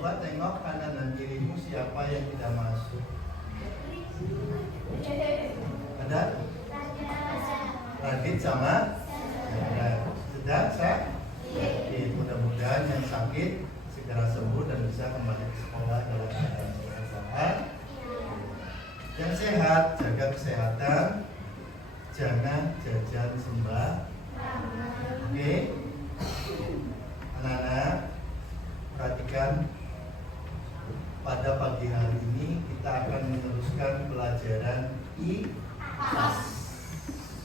Coba tengok kanan dan kirimu, siapa yang tidak masuk? Ada? Radit sama? Sedang sakit. Mudah-mudahan yang sakit segera sembuh dan bisa kembali ke sekolah dalam keadaan sehat. Yang sehat, jaga kesehatan, jangan jajan sembarangan. Oke, anak-anak, perhatikan pada pagi hari ini kita akan meneruskan pelajaran IPAS.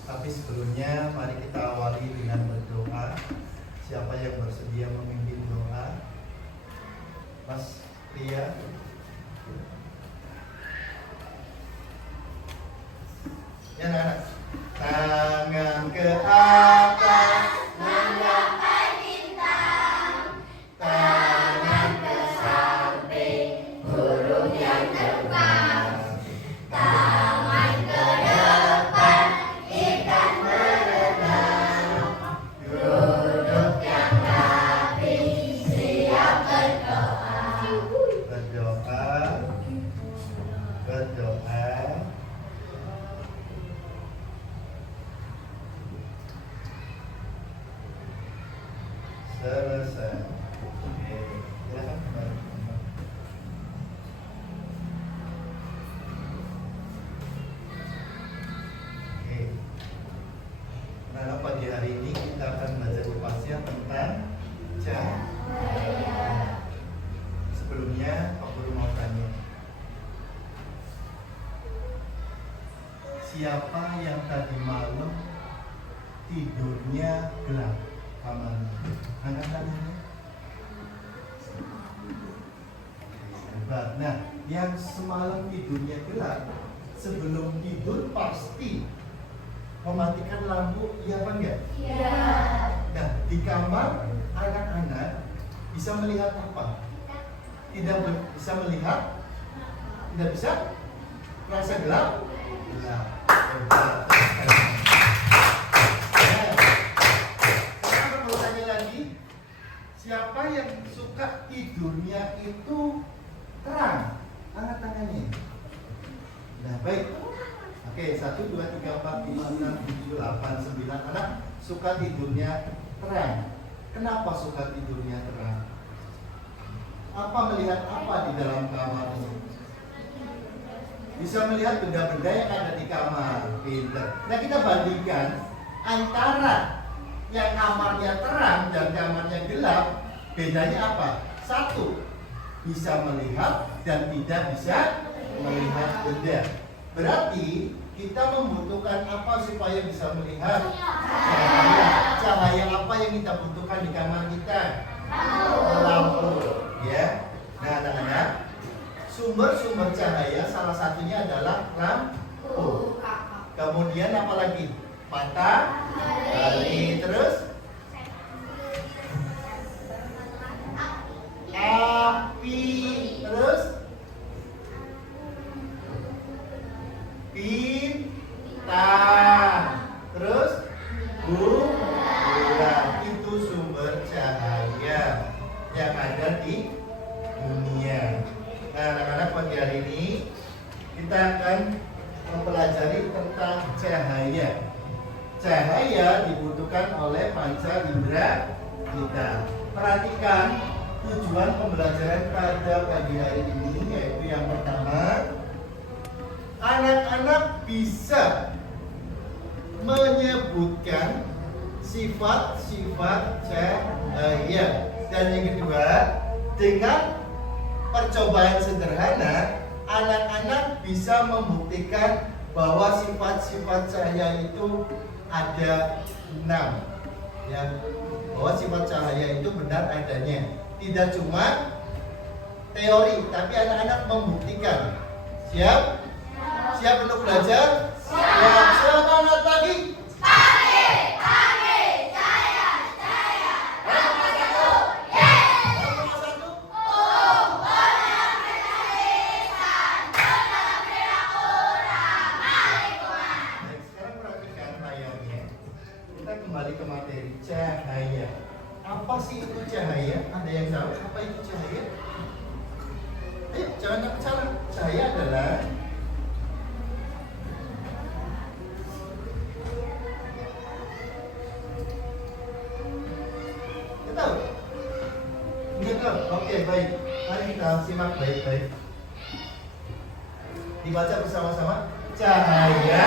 Tapi sebelumnya mari kita awali dengan berdoa. Siapa yang bersedia memimpin doa? Mas Ria. Ya anak-anak. Tangan ke atas menggapai bintang, tangan ke samping burung yang terbang, tangan ke depan ikan berenang, duduk yang rapi siap berdoa. Berdoa. Selesai. Oke, silakan. Oke. Nah, pagi hari ini kita akan belajar pasien tentang cahaya. Sebelumnya, Pak Guru mau tanya. Siapa yang tadi malam tidurnya gelap kamarnya? Angkat tangannya. Hebat. Nah, yang semalam tidurnya gelap, sebelum tidur pasti mematikan lampu, iya apa enggak? Iya. Nah, di kamar anak-anak bisa melihat apa? Tidak bisa melihat? Tidak bisa? Merasa gelap? Gelap. Hebat. Siapa yang suka tidurnya itu terang? Angkat tangannya. Nah, baik. Oke, 1, 2, 3, 4, 5, 6, 7, 8, 9 anak suka tidurnya terang. Kenapa suka tidurnya terang? Apa melihat apa di dalam kamar ini? Bisa melihat benda-benda yang ada di kamar. Pinter. Nah, kita bandingkan antara yang kamarnya terang dan kamarnya gelap, bedanya apa? 1, bisa melihat dan tidak bisa melihat benda. Berarti kita membutuhkan apa supaya bisa melihat? Cahaya. Cahaya apa yang kita butuhkan di kamar kita? Lampu. Ya. Nah, anak-anak, sumber-sumber cahaya salah satunya adalah lampu. Kemudian apa lagi? Matahari, terus api, terus bintang, terus bulan. Itu sumber cahaya yang ada di dunia. Nah, anak-anak, pagi hari ini kita akan mempelajari tentang cahaya. Cahaya dibutuhkan oleh panca indera kita. Perhatikan tujuan pembelajaran pada pagi hari ini, yaitu yang pertama, anak-anak bisa menyebutkan sifat-sifat cahaya. Dan yang kedua, dengan percobaan sederhana, anak-anak bisa membuktikan bahwa sifat-sifat cahaya itu ada 6, ya, bahwa sifat cahaya itu benar adanya. Tidak cuma teori, tapi anak-anak membuktikan. Siap? Siap untuk belajar? Siap. Selamat pagi. Kembali ke materi cahaya. Apa sih itu cahaya? Ada yang tahu apa itu cahaya? Oke, baik. Mari kita simak baik-baik. Dibaca bersama-sama. Cahaya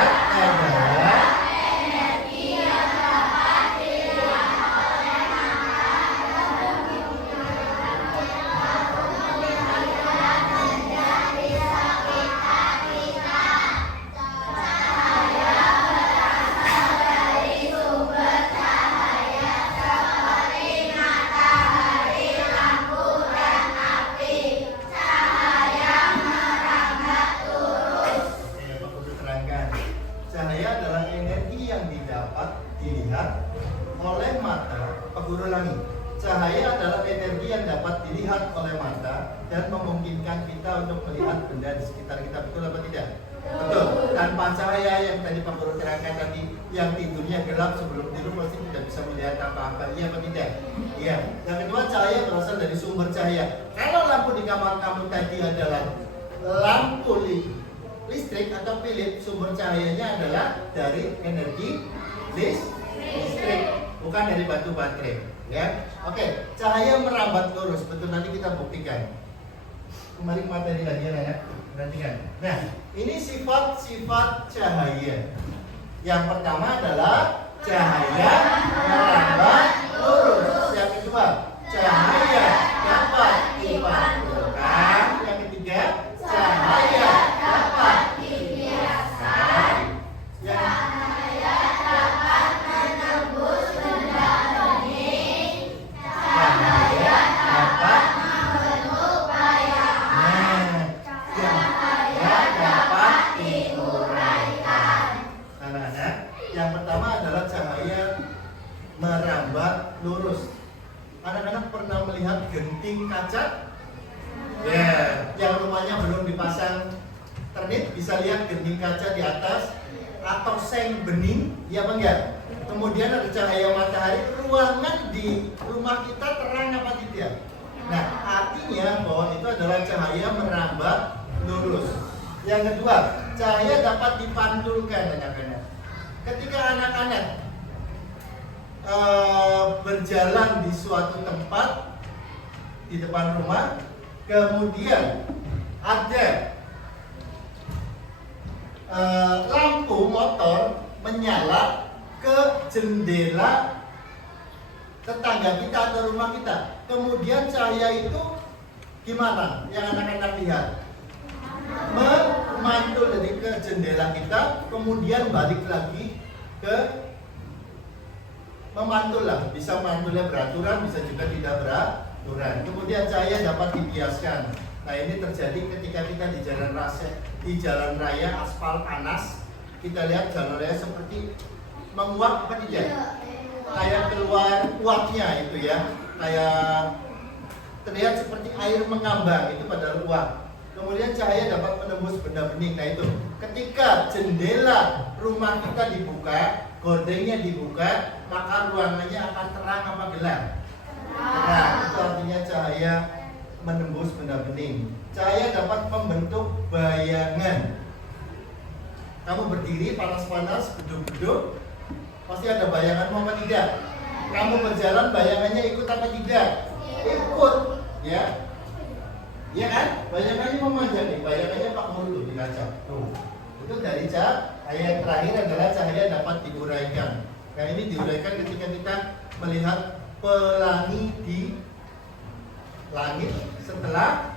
adalah energi yang dapat dilihat oleh mata dan menjadi sekitar kita. Cahaya berasal dari sumber cahaya seperti matahari, lampu, dan api. Cahaya merambat lurus. Cahaya adalah energi yang didapat dilihat oleh mata. Pak Guru ulangi. Cahaya adalah energi yang dapat dilihat oleh mata dan memungkinkan kita untuk melihat benda di sekitar kita. Betul apa tidak? Betul. Tanpa cahaya yang tadi Pak Guru terangkan tadi, yang tidurnya gelap sebelum tidur pasti tidak bisa melihat apa-apa. Iya apa tidak? Iya. Yang kedua, cahaya berasal dari sumber cahaya. Kalau lampu di kamar kamu tadi adalah lampu listrik atau Philips, sumber cahayanya adalah dari energi listrik, bukan dari batu baterai, ya. Oke, cahaya merambat lurus, betul, nanti kita buktikan. Kembali ke materi lagi ya, perhatikan. Nah, ini sifat-sifat cahaya. Yang pertama adalah cahaya merambat lurus. Yang kedua, cahaya dapat dipantulkan. Yang ketiga, cahaya dapat dibiaskan. Cahaya dapat menembus benda bening. Cahaya dapat membentuk bayangan. Cahaya dapat diuraikan. Anak-anak, yang pertama adalah cahaya merambat lurus. Anak-anak pernah melihat genting kaca? Ya, yang rumahnya belum dipasang ternit bisa lihat genting kaca di atas atau seng bening, ya Bang ya. Kemudian ada cahaya matahari, ruangan di rumah kita terang apa tidak? Nah, artinya bahwa itu adalah cahaya merambat lurus. Yang kedua, cahaya dapat dipantulkan, anak-anak. Ketika anak-anak berjalan di suatu tempat di depan rumah, kemudian ada lampu motor menyala ke jendela tetangga kita atau rumah kita. Kemudian cahaya itu gimana yang anak-anak lihat? Memantul dari ke jendela kita, kemudian balik lagi ke memantul lah. Bisa mantulnya beraturan, bisa juga tidak beraturan. Kemudian cahaya dapat dibiaskan. Nah, ini terjadi ketika kita di jalan raya aspal panas. Kita lihat jalan raya seperti menguap apa tidak? Kayak keluar uapnya itu ya. Kayak terlihat seperti air mengambang, itu padahal uap. Kemudian cahaya dapat menembus benda bening. Nah itu, ketika jendela rumah kita dibuka, gordengnya dibuka, maka ruangannya akan terang apa gelap? Terang. Itu artinya cahaya menembus benda bening. Cahaya dapat membentuk bayangan. Kamu berdiri panas-panas, beduk-beduk, pasti ada bayangan mau apa tidak? Kamu berjalan, bayangannya ikut apa tidak? Ikut, ya. Ya kan? Bayangannya memanjang nih, bayangannya Pak Mulu di kaca. Tuh. Itu dari cahaya. Yang terakhir adalah cahaya dapat diuraikan. Nah, ini diuraikan ketika kita melihat pelangi di langit setelah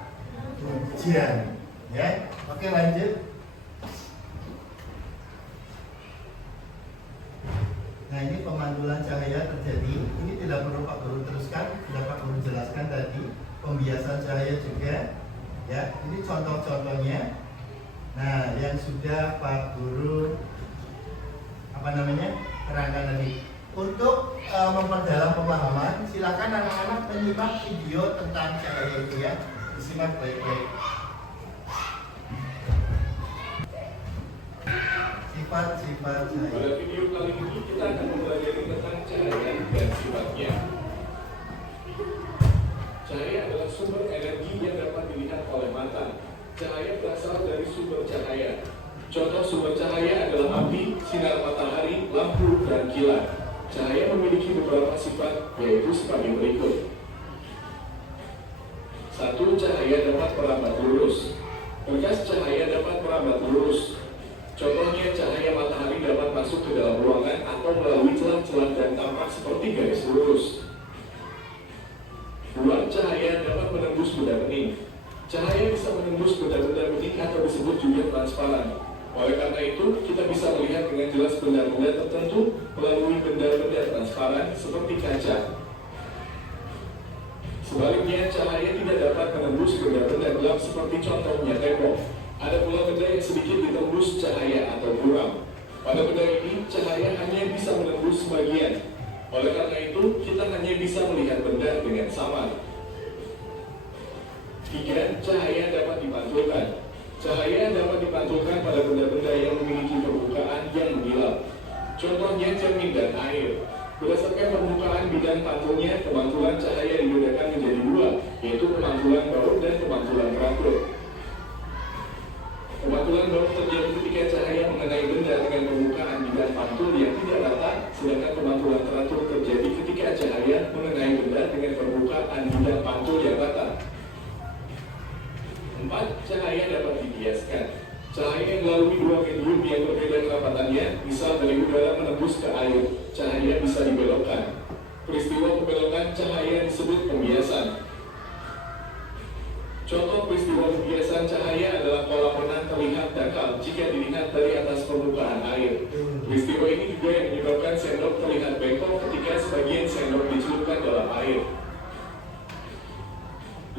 hujan. Ya. Oke, lanjut. Nah, ini pemantulan cahaya terjadi. Ini tidak perlu Pak Guru teruskan, sudah Pak Guru jelaskan tadi. Pembiasan cahaya juga, ya. Ini contoh-contohnya. Nah, yang sudah Pak Guru terangkan tadi. Untuk memperdalam pemahaman, silakan anak-anak menyimak video tentang cahaya itu ya. Disimak baik-baik. Sifat-sifat cahaya. Pada video kali ini kita akan mempelajari tentang cahaya dan sifatnya. Cahaya adalah sumber energi yang dapat dilihat oleh mata. Cahaya berasal dari sumber cahaya. Contoh sumber cahaya adalah api, sinar matahari, lampu, dan kilat. Cahaya memiliki beberapa sifat, yaitu sebagai berikut. Satu, cahaya dapat merambat lurus. Berkas cahaya dapat merambat lurus. Contohnya, cahaya matahari dapat masuk ke dalam ruangan atau melalui celah-celah dan tampak seperti garis lurus. Dua, cahaya dapat menembus benda bening. Cahaya bisa menembus benda-benda bening atau disebut juga transparan. Oleh karena itu, kita bisa melihat dengan jelas benda-benda tertentu melalui benda-benda transparan seperti kaca. Sebaliknya, cahaya tidak dapat menembus benda-benda gelap seperti contohnya tembok. Ada pula benda yang sedikit ditembus cahaya atau buram. Pada benda ini, cahaya hanya bisa menembus sebagian. Oleh karena itu, kita hanya bisa melihat benda dengan samar. Tiga, cahaya dapat dipantulkan. Cahaya dapat dipantulkan pada benda-benda yang memiliki permukaan yang mengkilap. Contohnya cermin dan air. Berdasarkan permukaan bidang pantulnya, pemantulan cahaya dibedakan menjadi dua, yaitu pemantulan baut dan pemantulan teratur. Pemantulan baut terjadi ketika cahaya mengenai benda dengan permukaan bidang pantul yang tidak rata, sedangkan pemantulan teratur terjadi ketika cahaya mengenai benda dengan permukaan bidang pantul yang rata. 4. Cahaya dapat dibiaskan. Cahaya yang melalui dua medium yang berbeda kerapatannya, misal dari udara menembus ke air, cahaya bisa dibelokkan. Peristiwa pembelokan cahaya disebut pembiasan. Contoh peristiwa pembiasan cahaya adalah kolam renang terlihat dangkal jika dilihat dari atas permukaan air. Peristiwa ini juga yang menyebabkan sendok terlihat bengkok ketika sebagian sendok dicelupkan dalam air.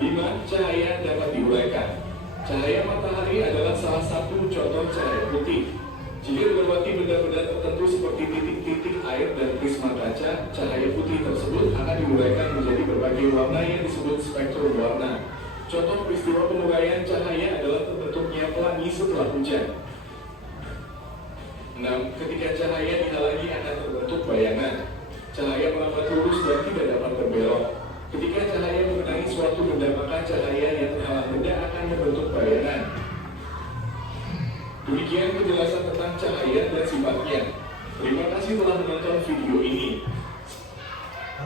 5. Cahaya dapat diuraikan. Cahaya matahari adalah salah satu contoh cahaya putih. Jika dilewati benda-benda tertentu seperti titik-titik air dan prisma kaca, cahaya putih tersebut akan diuraikan menjadi berbagai warna yang disebut spektrum warna. Contoh peristiwa penguraian cahaya adalah terbentuknya pelangi setelah hujan. 6. Ketika cahaya dihalangi akan terbentuk bayangan. Cahaya merambat lurus dan tidak dapat berbelok. Ketika cahaya mengenai suatu benda, maka cahaya yang terhalang benda akan membentuk bayangan. Demikian penjelasan tentang cahaya dan sifatnya. Terima kasih telah menonton video ini.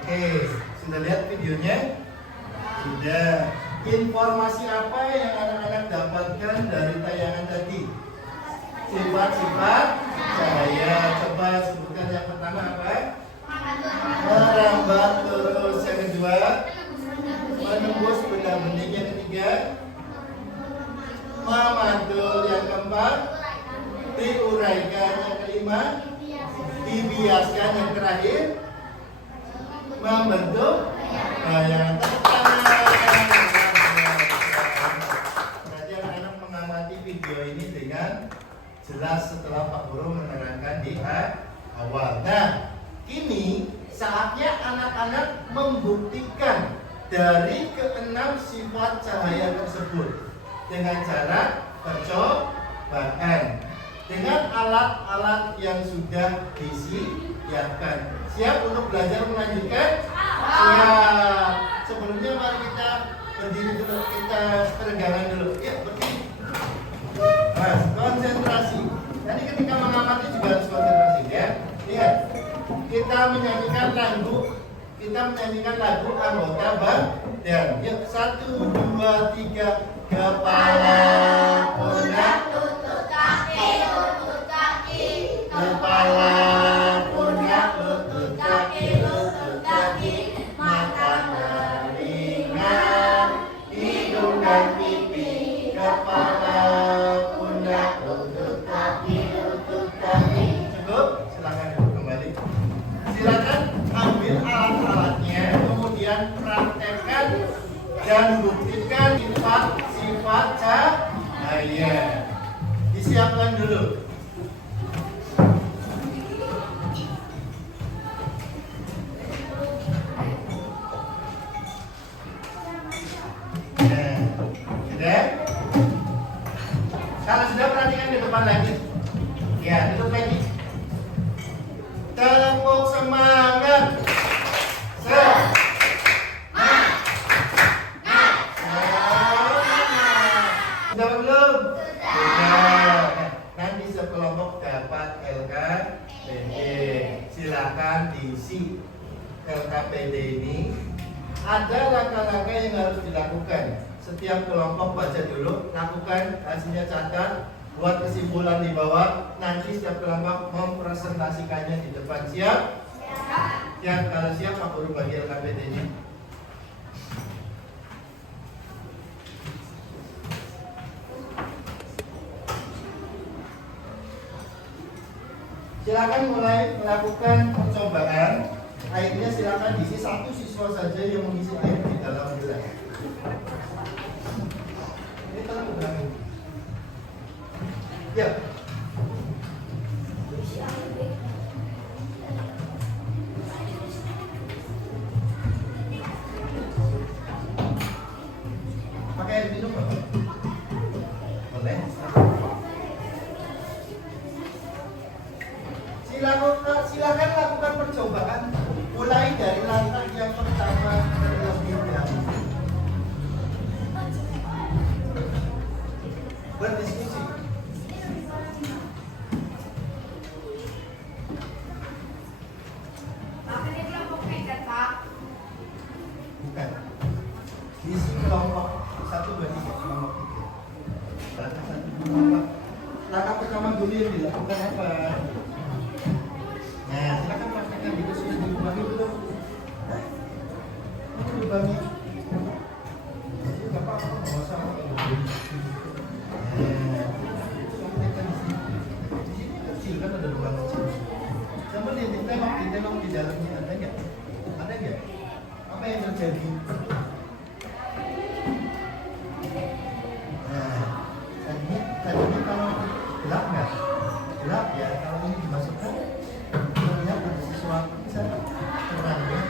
Oke, sudah lihat videonya? Sudah. Informasi apa yang anak-anak dapatkan dari tayangan tadi? Sifat-sifat cahaya. Coba sebutkan yang pertama apa? Merambat lurus. Yang kedua, menembus benda bening. Yang ketiga, memantul. Yang keempat, diuraikan. Yang kelima, dibiaskan. Yang terakhir, membentuk bayangan. Berarti anak-anak mengamati video ini dengan jelas setelah Pak Guru menerangkan di awal. Nah, kini saatnya anak-anak membuktikan dari keenam sifat cahaya tersebut dengan cara percobaan dengan alat-alat yang sudah disiapkan. Siap untuk belajar melanjutkan? Siap. Sebelumnya mari kita berdiri dulu, kita peregangan dulu. Ya, berdiri. Mas, konsentrasi. Nanti ketika mengamati juga harus konsentrasi ya. Lihat. Kita menyanyikan lagu anggota badan. Yuk, 1, 2, 3. Kepala, pundak, lutut, kaki, kepala, pundak, lutut, kaki, mata, telinga, hidung dan pipi. Kepala, pundak, lutut, kaki. Cukup? Silakan duduk kembali. Silakan ambil alat-alatnya, kemudian praktekkan dan buktikan sifat cahaya. Disiapkan dulu. Nah, sudah? Kalau sudah, perhatikan di depan lagi. Ya, duduk lagi. Tepuk semangat. Sudah belum? Sudah. Nanti sekelompok dapat LKPD. Silakan diisi LKPD ini ada langkah-langkah yang harus dilakukan. Setiap kelompok baca dulu, lakukan, hasilnya catat, buat kesimpulan di bawah. Nanti setiap kelompok mempresentasikannya di depan. Siap? Siap. Kalau siap, Pak Guru bagi LKPD-nya. Silakan mulai melakukan percobaan. Akhirnya silakan diisi satu siswa saja yang mengisi air di dalam gelas. Ini tolong ulangi. Ya. Pakai air minum Bapak? Boleh. Silakan lakukan percobaan mulai dari langkah yang pertama terlebih dahulu. Berdiskusi. Bukan. Isi kelompok 1, 2, 3, kelompok 3. Langkah 1, 2, 4. Langkah pertama dulu yang dilakukan apa? Nah, silakan praktekkan itu sudah diulangi belum? Diulangi. Jadi Bapak nggak usah praktekkan di sini. Di sini kecil kan ada ruang kecil. Coba ditengok di dalamnya ada nggak? Ada nggak? Apa yang terjadi? Nah, tadinya kalau gelap nggak? Gelap ya. Kalau ini dimasukkan melihat ada sesuatu bisa terang ya.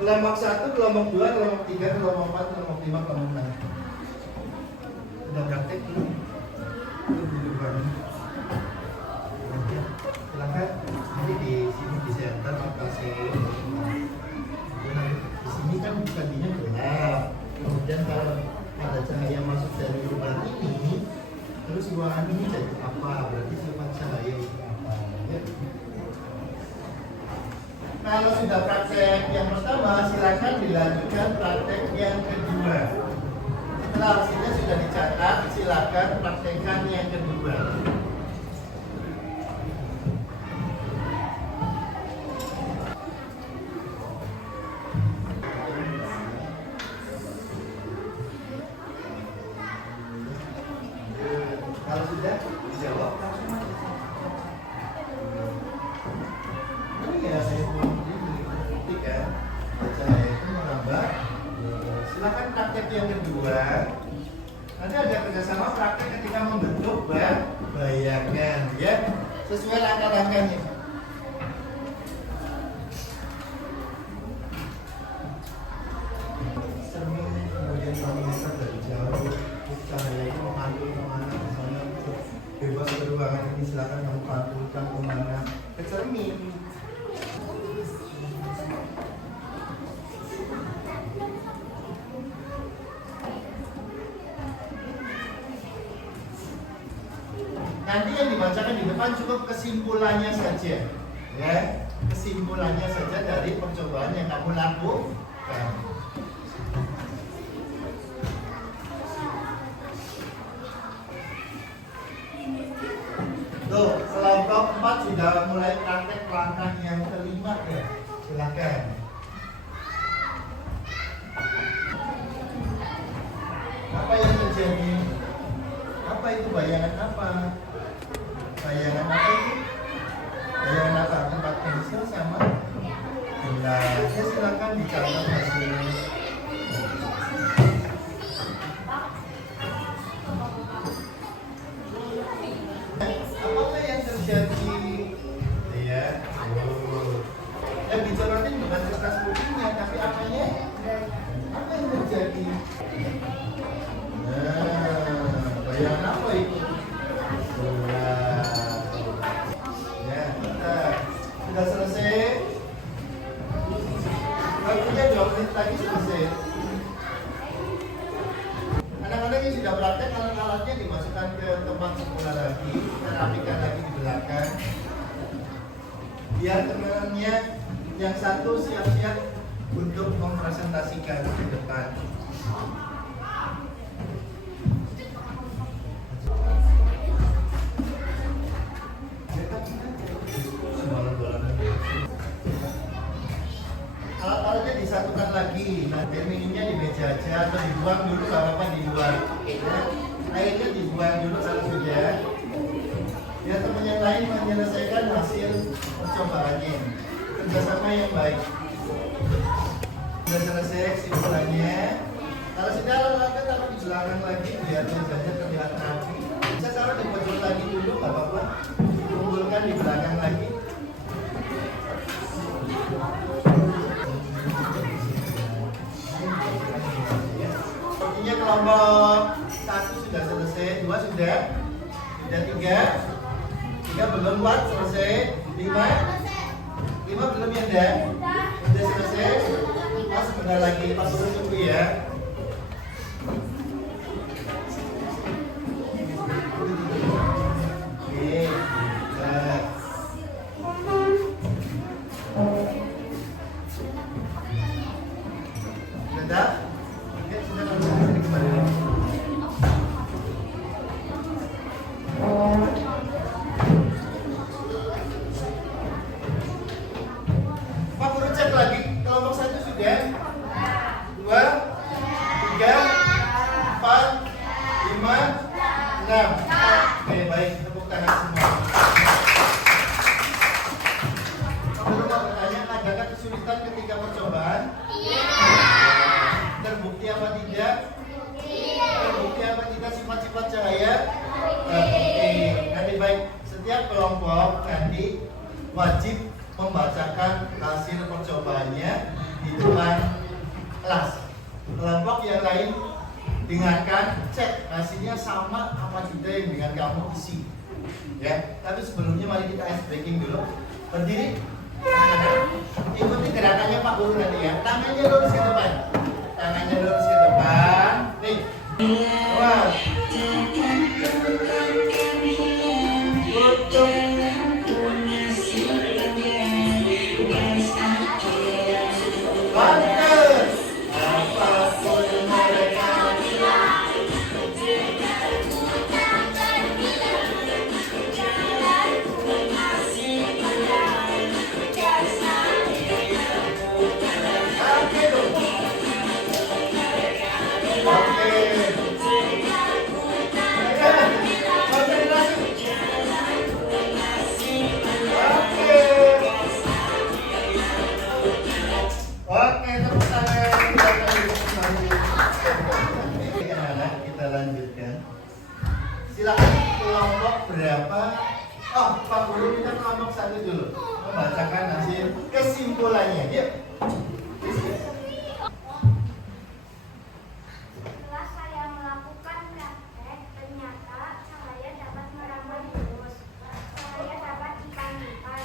Kelompok 1, kelompok 2, kelompok 3, kelompok 4, kelompok 5, kelompok 6. Sudah praktek belum? Silakan nanti di sini di center kasih. Di sini kan tadinya gelap. Kemudian kalau ada cahaya masuk dari ruangan ini, terus ruangan ini jadi apa? Berarti sifat cahaya itu apa? Ya. Kalau sudah praktek yang pertama, silakan dilanjutkan praktek yang kedua. Setelah hasilnya sudah dicatat, silakan praktekkan yang kedua. Kalau sudah dijawab langsung aja. Ini ya saya bukti kan, saya itu menambah. Silakan praktek yang kedua. Nanti ada kerjasama praktek ketika membentuk bayangan, ya, sesuai langkah-langkahnya. Cermin kemudian kamu lihat dari jauh, cahaya itu mengalir kemana, misalnya bebas beruangan ini silakan kamu pantulkan kemana ke cermin. Nanti yang dibacakan di depan cukup kesimpulannya saja, ya, kesimpulannya saja dari percobaan yang kamu lakukan. Tuh, kelompok 4 sudah mulai praktek langkah yang kelima ya, silakan. Apa yang terjadi? Apa itu bayangan apa? Bayangan apa itu? Bayangan apa? Tempat pensil sama gelas. Ya, silakan dicatat hasilnya. Apakah yang terjadi? Ya, yang dicoretin bukan kertas putihnya, tapi apanya? Apa yang terjadi? Nah, bayangan apa itu? Ya, kita sudah selesai. Waktunya 2 menit lagi selesai. teman sekolah lagi, kita rapikan lagi di belakang. Biar teman-temannya yang satu siap-siap untuk mempresentasikan di depan. Alat-alatnya disatukan lagi. Nah, minumnya di meja aja atau dibuang dulu, gak apa-apa di luar. Ya, airnya dibuang dulu kalau sudah. Biar teman yang lain menyelesaikan hasil percobaannya. Kerjasama yang baik. Sudah selesai kesimpulannya. Kalau sudah alat-alatnya taruh di belakang lagi biar mejanya terlihat rapi. Bisa taruh di pojok lagi dulu, gak apa-apa. Kumpulkan di belakang lagi. Sepertinya kelompok 1 sudah selesai, 2 sudah 3 belum, 4 selesai, 5 belum ya, Dan? Sudah selesai. Pas sebentar lagi, pas dulu tunggu ya. Oke, sudah? Oke, sudah kembali kembali. Pak Guru cek lagi, kelompok 1 sudah? 2, 3, 4, 5, 6. Oke, baik, tepuk tangan semua. Pak Guru mau bertanya, adakah kesulitan ketika percobaan? Terbukti apa tidak? Terbukti apa tidak sifat-sifat cahaya? Terbukti. Nanti baik, setiap kelompok nanti wajib membacakan hasil percobaannya di depan kelas. Kelompok yang lain dengarkan, cek hasilnya sama apa tidak yang dengan kamu isi. Ya, tapi sebelumnya mari kita ice breaking dulu. Berdiri. Ikuti gerakannya Pak Guru nanti ya. Tangannya lurus ke depan. Tangannya lurus ke depan. Nih. 1 dulu membacakan hasil kesimpulannya. Yuk. Setelah saya melakukan praktek, ternyata cahaya dapat merambat lurus, cahaya dapat dipanggikan,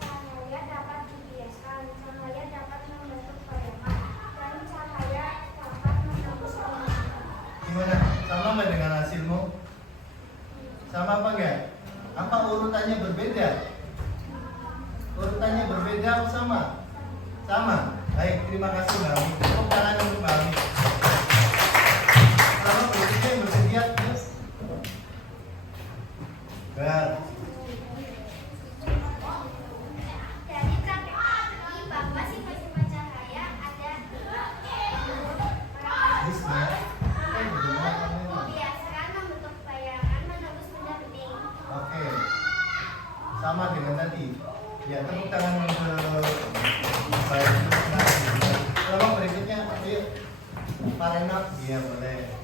cahaya dapat dibiaskan, cahaya dapat membentuk bayangan, dan cahaya dapat menembus ruangan. Gimana? Sama nggak dengan hasilmu? Sama apa enggak? Apa urutannya berbeda? Urutannya berbeda atau sama? Sama. Baik, terima kasih Mbak Ami. Tepuk tangan untuk Mbak Ami. Selamat bersedia yang bersedia. Ber. Dari praktek ini bahwa sifat-sifat cahaya ada dua. Bisma. Membiasakan, membentuk bayangan, menembus benda-benda. Oke. Sama dengan tadi. Ya, tepuk tangan untuk baik. Tolong berikutnya, ayo. Pak Renat, iya boleh.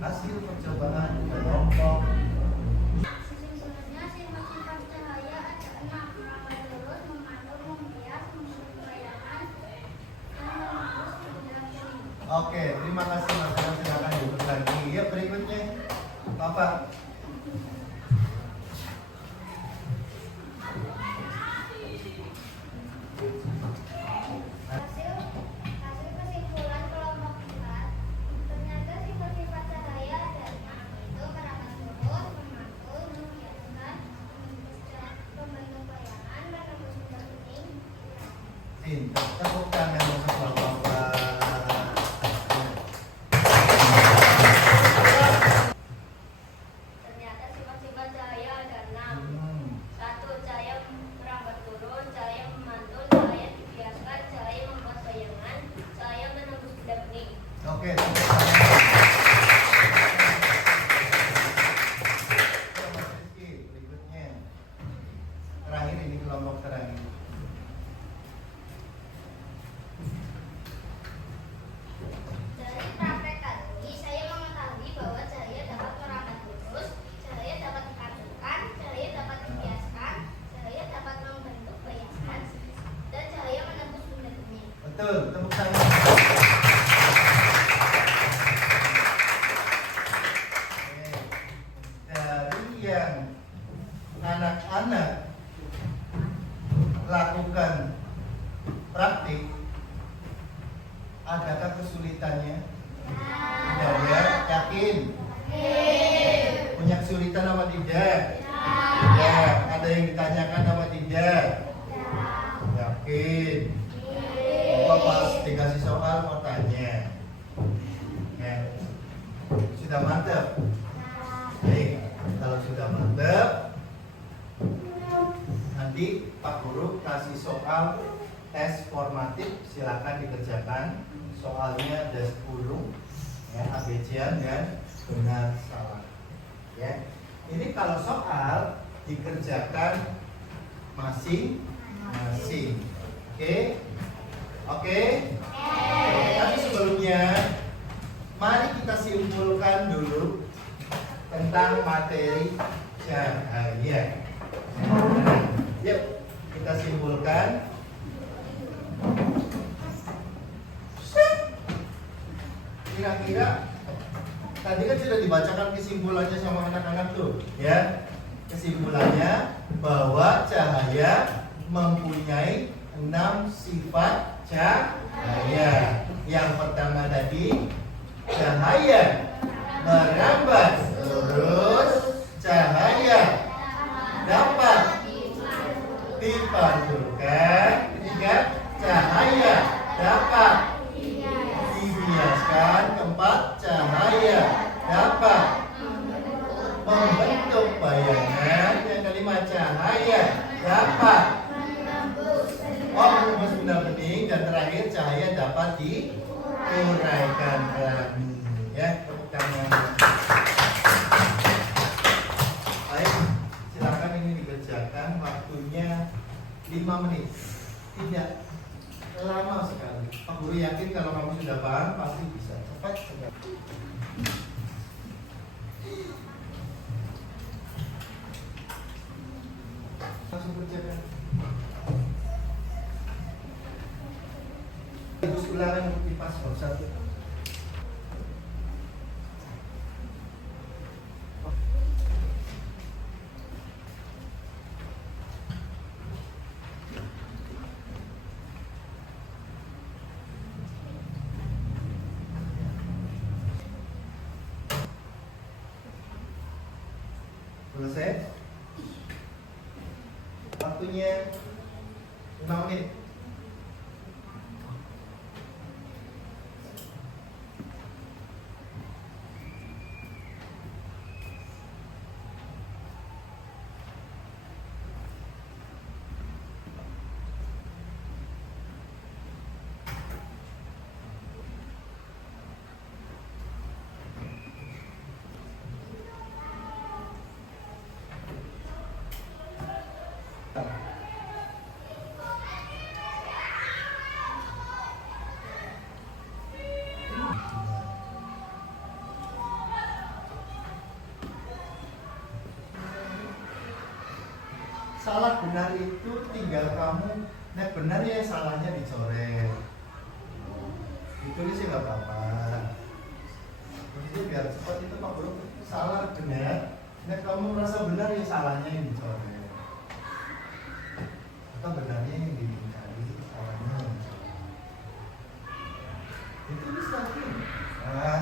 Hasil percobaan kelompok. Sesungguhnya sifat-sifat cahaya ada 6: merambat lurus, memantul, membias, membentuk bayangan, dan menembus benda-benda. Oke, terima kasih Mas Renat. Silakan duduk lagi. Ya, berikutnya, Bapak. Hasil Betul, tepuk tangan. Oke. Dari yang anak-anak lakukan praktik, adakah kesulitannya? Tidak ya? Yakin? Punya kesulitan apa tidak? Ya. Ada yang ditanyakan apa tidak? Yakin? Bapak pas dikasih soal mau tanya. Ya. Sudah mantap? Baik, kalau sudah mantap, nanti Pak Guru kasih soal tes formatif, silakan dikerjakan. Soalnya ada 10 ya, ABC-an dan benar salah. Ya. Ini kalau soal dikerjakan masing-masing. Oke? Oke? Tapi sebelumnya mari kita simpulkan dulu tentang materi cahaya. Yuk, kita simpulkan. Kira-kira tadi kan sudah dibacakan kesimpulannya sama anak-anak tuh, ya. Kesimpulannya bahwa cahaya mempunyai 6 sifat cahaya. Yang pertama tadi, cahaya merambat lurus, cahaya dapat dipantulkan. Ketiga, cahaya dapat dibiaskan. Keempat, cahaya dapat membentuk bayangan. Yang kelima, cahaya dapat menembus benda bening. Dan terakhir, cahaya dapat diuraikan. Ya, tepuk tangan. Baik, silakan ini dikerjakan. Waktunya 5 menit. Tidak lama sekali. Pak Guru yakin kalau kamu sudah paham pasti bisa cepat sekali. Langsung kerjakan. Ibu ulangan bukti paspor 1. Selesai? Waktunya 5 menit. Salah benar itu tinggal kamu, nah benar ya salahnya dicoret. Ditulis sih nggak apa-apa. Jadi biar cepat itu Pak Guru, salah benar. Nah kamu merasa benar ya salahnya yang dicoret. Atau benarnya yang dicari, salahnya yang dicoret. Ditulis lagi. Nah,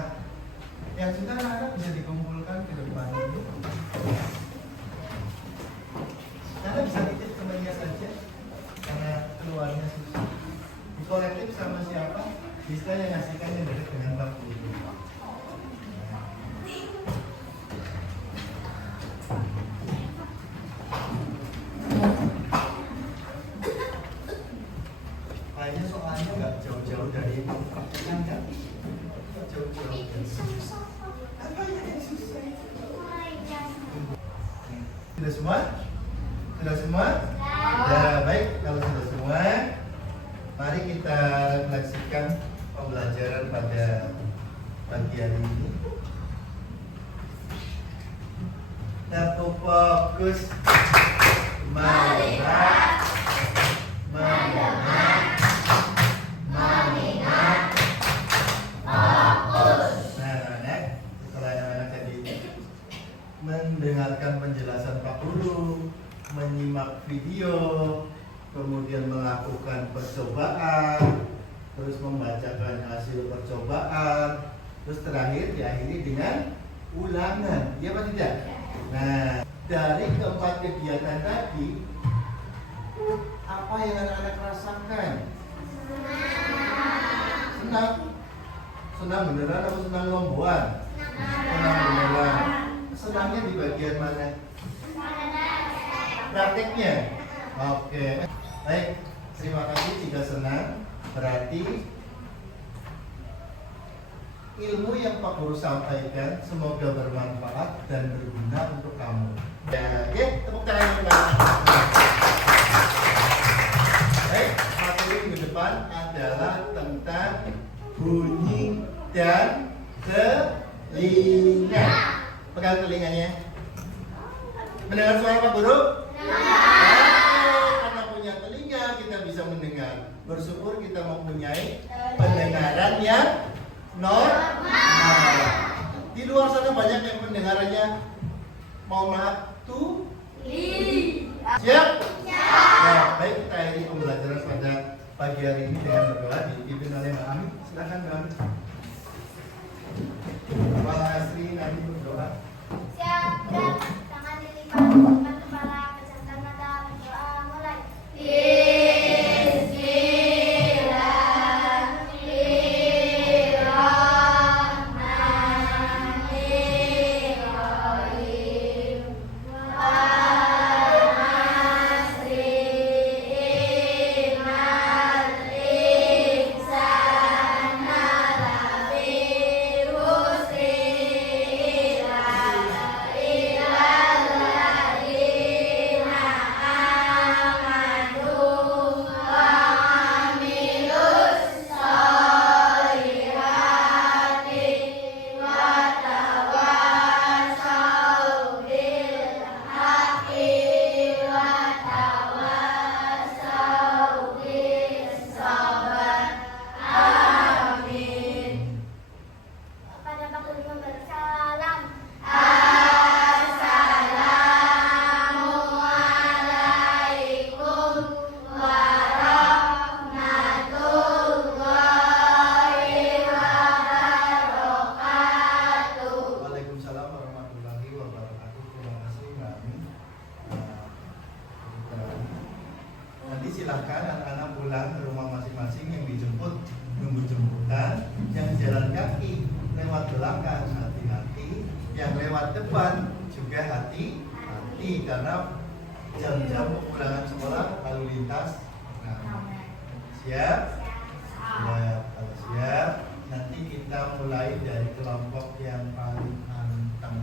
yang sudah anak bisa dikumpulkan ke depan ini. Anda bisa titip temannya saja karena keluarnya susah. Dikolektif sama siapa? Bisa yang ngasihkan yang dekat dengan Pak Guru. Kayaknya soalnya nggak jauh-jauh dari praktekan kan? Nggak jauh-jauh. Apa yang susah? Sudah semua? Sudah semua? Ya, baik. Kalau sudah semua, mari kita refleksikan pembelajaran pada pagi hari ini. Kita fokus melihat, mendengar, hasil percobaan, terus terakhir diakhiri dengan ulangan, iya apa tidak? Nah, dari keempat kegiatan tadi, apa yang anak-anak rasakan? Senang? Senang beneran atau senang lomboan? Senang beneran. Senangnya di bagian mana? Prakteknya? Oke. Baik, terima kasih jika senang. Berarti ilmu yang Pak Guru sampaikan semoga bermanfaat dan berguna untuk kamu. Ya, oke, tepuk tangan untuk kamu. Baik, materi minggu depan adalah tentang bunyi dan telinga. Pegang telinganya. Mendengar suara Pak Guru? Karena punya telinga kita bisa mendengar. Bersyukur kita mempunyai pendengaran yang normal. Di luar sana banyak yang pendengarannya, mohon maaf, siap? Ya, baik, kita akhiri pembelajaran pada pagi hari ini dengan berdoa dipimpin oleh Mbak Ami. Silakan Mbak Ami. Pak Asri nanti berdoa. Siap, gerak, tangan dilipat, depan kepala, pejamkan mata, berdoa, mulai. Pada Pak Guru memberi salam. Assalamualaikum warahmatullahi wabarakatuh. Waalaikumsalam warahmatullahi wabarakatuh. Terima kasih Mbak Ami. Nanti silahkan anak-anak pulang ke rumah masing-masing. Yang dijemput nunggu jemputan, yang jalan kaki lewat belakang hati-hati, yang lewat depan juga hati-hati karena jam-jam pemulangan sekolah lalu lintas. Nah, siap? Ya, kalau siap, nanti kita mulai dari kelompok yang paling anteng.